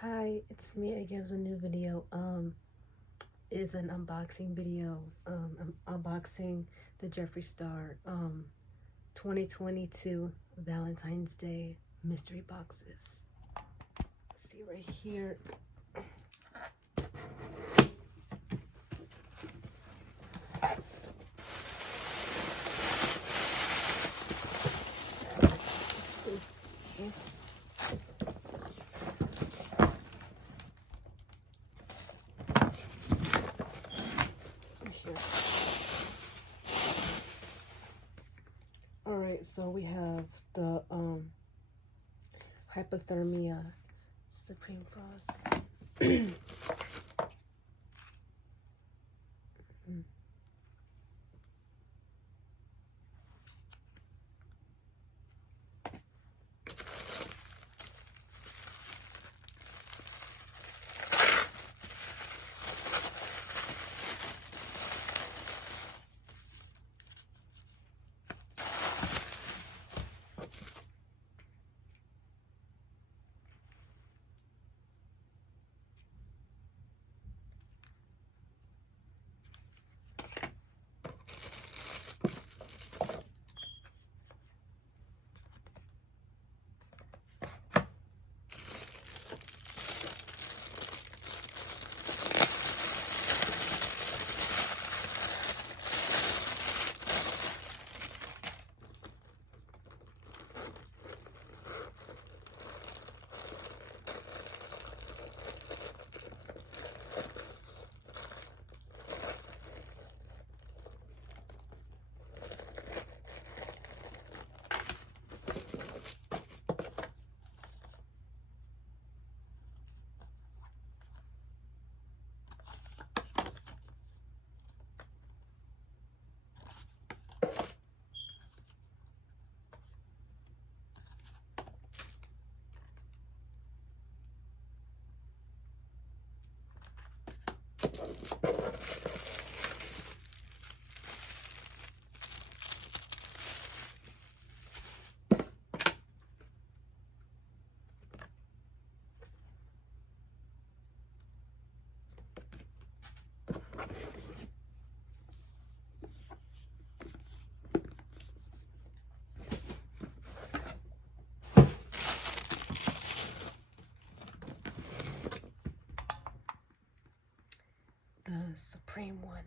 Hi, it's me again with a new video. It is an unboxing video. I'm unboxing the Jeffree Star 2022 Valentine's Day mystery boxes. Let's see right here. Here. All right, so we have the Hypothermia Supreme Frost. The Supreme one.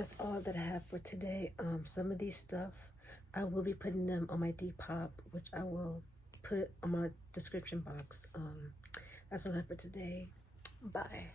that's all that I have for today. Some of these stuff, I will be putting them on my Depop, which I will put on my description box. That's all I have for today. Bye.